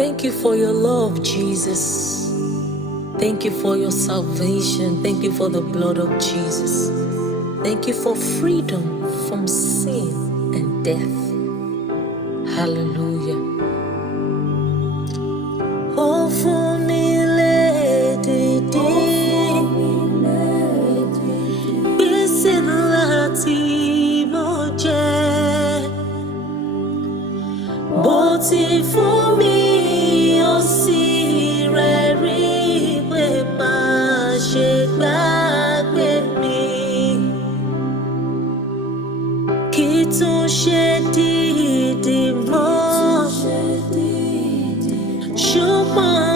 Thank you for your love, Jesus. Thank you for your salvation. Thank you for the blood of Jesus. Thank you for freedom from sin and death. Hallelujah. Ofun ilé dìde, gbèsè ńlá tí mo jẹ, bó ti fún mi ó sì rẹ̀ rí pé má ṣe gbàgbé mi, kí tún ṣe dìdì mọ́, ṣùgbọ́n